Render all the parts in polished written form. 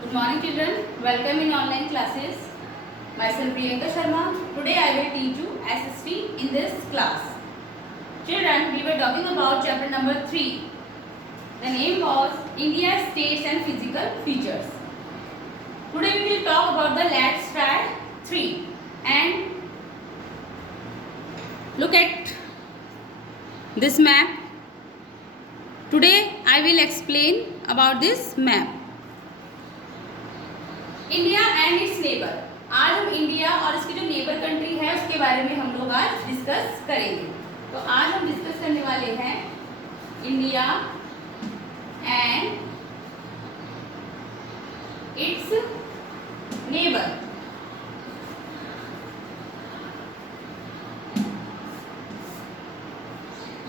Good morning children, welcome in online classes. Myself Priyanka Sharma. Today I will teach you SST in this class. Children, we were talking about chapter number 3. The name was India's States and Physical Features. Today we will talk about the Let's Try 3 and look at this map. Today I will explain about this map. India and it's neighbour. आज हम India और इसकी जो neighbour country है उसके बारे में हम लोग आज डिस्कस करेंगे. तो आज हम डिस्कस करने वाले हैं इंडिया एंड इट्स नेबर.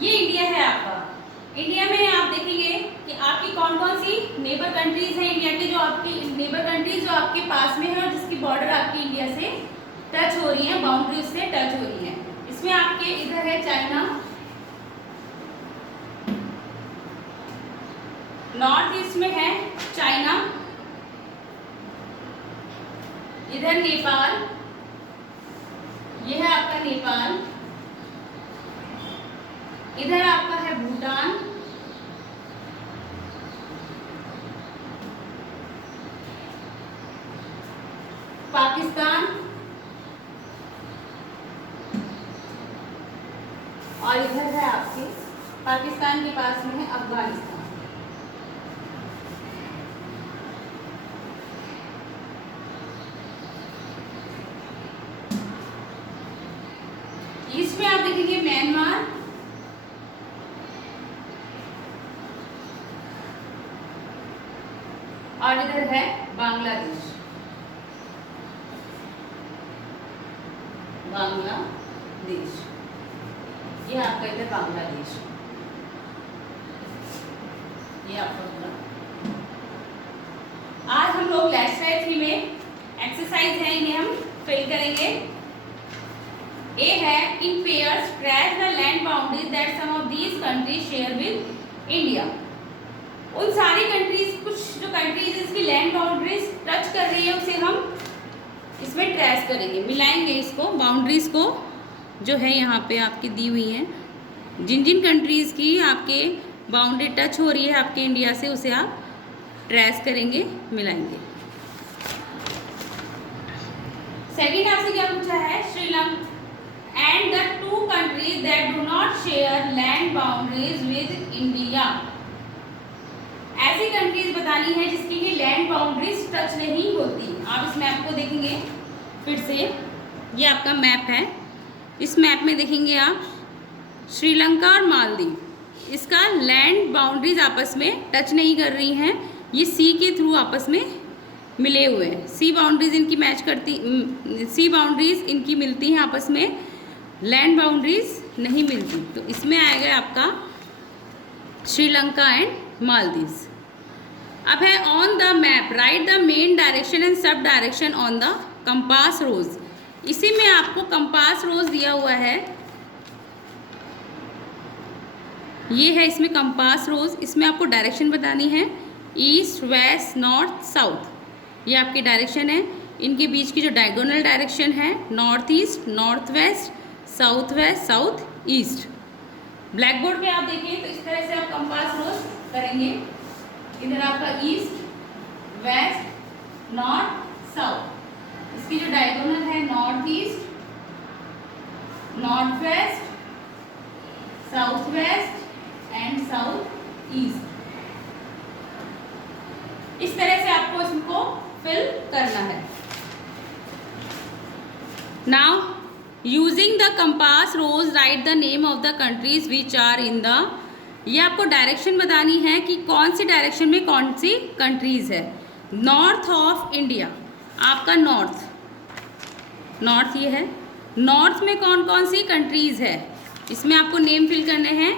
ये इंडिया है आपका. इंडिया में आप देखेंगे कि आपकी कौन कौन सी नेबर कंट्रीज हैं इंडिया के, जो आपकी नेबर कंट्रीज जो आपके पास में है और जिसकी बॉर्डर आपकी इंडिया से टच हो रही है, बाउंड्रीज से टच हो रही है. इसमें आपके इधर है चाइना, नॉर्थ ईस्ट में है चाइना, इधर नेपाल, यह है आपका नेपाल, इधर आपका है भूटान, पाकिस्तान और इधर है आपके पाकिस्तान के पास में है अफगानिस्तान. ईस्ट में आप देखेंगे म्यांमार, और इधर है बांग्लादेश. बांग्लादेश ये आपका इधर बांग्लादेश, ये आपका पूरा. आज हम लोग लेट्स ट्राई 3 में एक्सरसाइज है, इन्हें हम फिल करेंगे. ए है in pairs trace the land boundaries that some of these countries share with India. उन सारी कंट्रीज, कुछ जो कंट्रीज इसकी लैंड बाउंड्रीज टच कर रही है उसे हम इसमें ट्रेस करेंगे, मिलाएंगे इसको, बाउंड्रीज को जो है यहाँ पे आपकी दी हुई हैं. जिन जिन कंट्रीज़ की आपके बाउंड्री टच हो रही है आपके इंडिया से उसे आप ट्रेस करेंगे, मिलाएंगे. सेकंड आपसे क्या पूछा है, Sri Lanka and the 2 countries that do not share land boundaries with India. ऐसी कंट्रीज बतानी है जिसकी ये लैंड बाउंड्रीज टच नहीं होती. आप इस मैप को देखेंगे फिर से, ये आपका मैप है. इस मैप में देखेंगे आप श्रीलंका और मालदीव, इसका लैंड बाउंड्रीज आपस में टच नहीं कर रही हैं, ये सी के थ्रू आपस में मिले हुए हैं. सी बाउंड्रीज इनकी मैच करती, सी बाउंड्रीज इनकी मिलती हैं आपस में, लैंड बाउंड्रीज नहीं मिलती. तो इसमें आएगा आपका श्रीलंका एंड मालदीव्स. अब है on the map write the main direction and sub direction on the compass rose. इसी में आपको कंपास रोज दिया हुआ है, ये है इसमें कंपास रोज. इसमें आपको डायरेक्शन बतानी है, ईस्ट वेस्ट नॉर्थ साउथ, ये आपकी डायरेक्शन है. इनके बीच की जो डायगोनल डायरेक्शन है north east, north west, south east. Black board पे आप देखें तो इस तरह से आप कंपास रोज करेंगे. इधर आपका ईस्ट वेस्ट नॉर्थ साउथ, इसकी जो डायगोनल है north east, north west, south west and south east. इस तरह से आपको इसको फिल करना है. Now using the compass rose write the name of the countries which are in the. ये आपको डायरेक्शन बतानी है कि कौन सी डायरेक्शन में कौन सी कंट्रीज है. नॉर्थ ऑफ इंडिया आपका नॉर्थ ये है. नॉर्थ में कौन कौन सी कंट्रीज है, इसमें आपको नेम फिल करने हैं,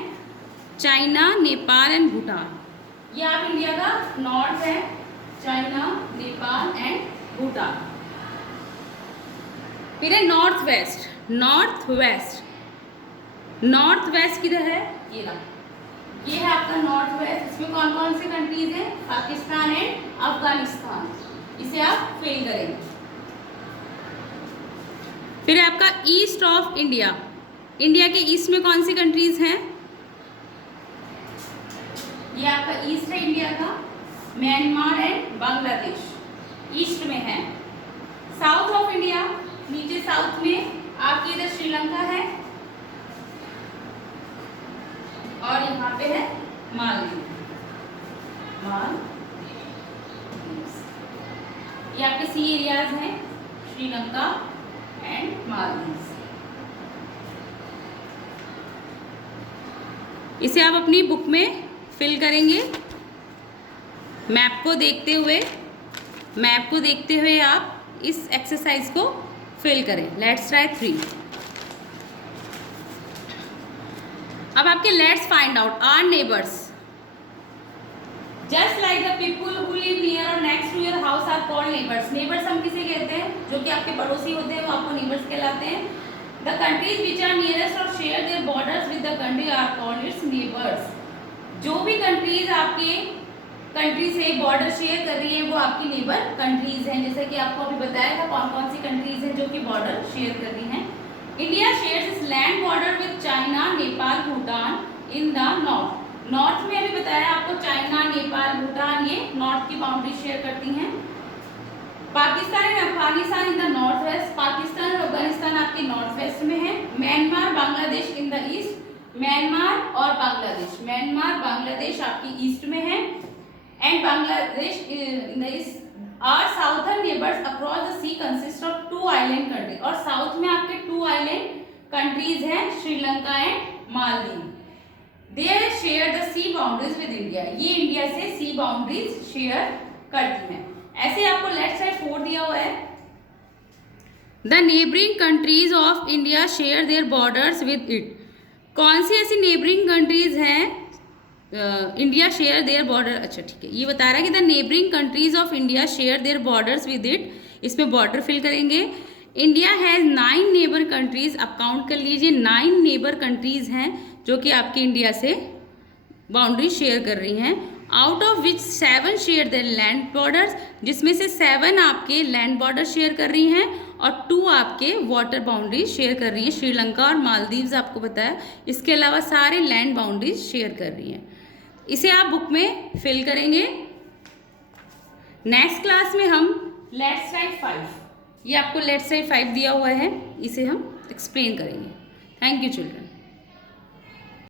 चाइना, नेपाल एंड भूटान. ये आप इंडिया का नॉर्थ है, चाइना, नेपाल एंड भूटान. फिर है नॉर्थ वेस्ट. नॉर्थ वेस्ट किधर है, ये रहा, ये है आपका नॉर्थ वेस्ट. इसमें कौन कौन सी कंट्री कंट्रीज है पाकिस्तान एंड अफगानिस्तान, इसे आप फिल करेंगे। फिर है आपका ईस्ट ऑफ इंडिया। इंडिया के ईस्ट में कौन सी कंट्रीज हैं? ये आपका ईस्ट है इंडिया का, म्यांमार एंड बांग्लादेश ईस्ट में है। साउथ ऑफ इंडिया, नीचे साउथ में आपकी इधर श्रीलंका है और यहाँ पे है मालदीव। ये आपके सी एरियाज हैं, श्रीलंका एंड मालदीव। इसे आप अपनी बुक में फिल करेंगे। मैप को देखते हुए आप इस एक्सरसाइज को फिल करें। Let's try 3। अब आपके let's find out our neighbours. Just like the people who live near or next to your house are called neighbours. Neighbours हम किसे कहते हैं? जो कि आपके पड़ोसी होते हैं वो आपको नेबर्स कहलाते हैं। The countries which are nearest और share their borders with the country are called its neighbours. जो भी कंट्रीज आपके कंट्री से बॉर्डर शेयर कर रही है वो आपकी नेबर कंट्रीज हैं। जैसे कि आपको अभी बताया था कौन कौन सी कंट्रीज हैं जो कि बॉर्डर शेयर कर रही हैं। India shares it's land border with China, Nepal, Bhutan in the north. North में अभी बताया आपको चाइना, नेपाल, भूटान ये नॉर्थ की बाउंड्री शेयर करती हैं। Pakistan and Afghanistan in the north west. Pakistan और अफगानिस्तान आपके नॉर्थ वेस्ट में है। Myanmar, Bangladesh in the east. Myanmar और बांग्लादेश आपकी ईस्ट में है। And Bangladesh in the east are southern neighbours across the sea consist of 2 island country. और साउथ में आपके 2 आइलैंड कंट्रीज हैं, Sri Lanka and Maldives. They share the sea boundaries with India. ये India से सी बाउंड्रीज शेयर करती हैं। ऐसे आपको लेफ्ट साइड 4 दिया हुआ है। The neighbouring countries of India share their borders with it. कौन सी ऐसी नेबरिंग कंट्रीज हैं इंडिया शेयर देयर बॉर्डर? अच्छा ठीक है, ये बता रहा है कि the neighbouring countries of India share their borders with it. इसमें बॉर्डर फिल करेंगे। India has 9 neighbour countries. आप काउंट कर लीजिए, 9 नेबर कंट्रीज हैं जो कि आपके इंडिया से बाउंड्री शेयर कर रही हैं। Out of which 7 share their land borders, जिसमें से 7 आपके लैंड बॉर्डर शेयर कर रही हैं और 2 आपके वाटर बाउंड्री शेयर कर रही हैं। श्रीलंका और मालदीव्स आपको बताया, इसके अलावा सारे लैंड बाउंड्रीज शेयर कर रही हैं। इसे आप बुक में फिल करेंगे। नेक्स्ट क्लास में हम लेट्स राइट 5, ये आपको लेट्स राइट 5 दिया हुआ है, इसे हम एक्सप्लेन करेंगे। Thank you children.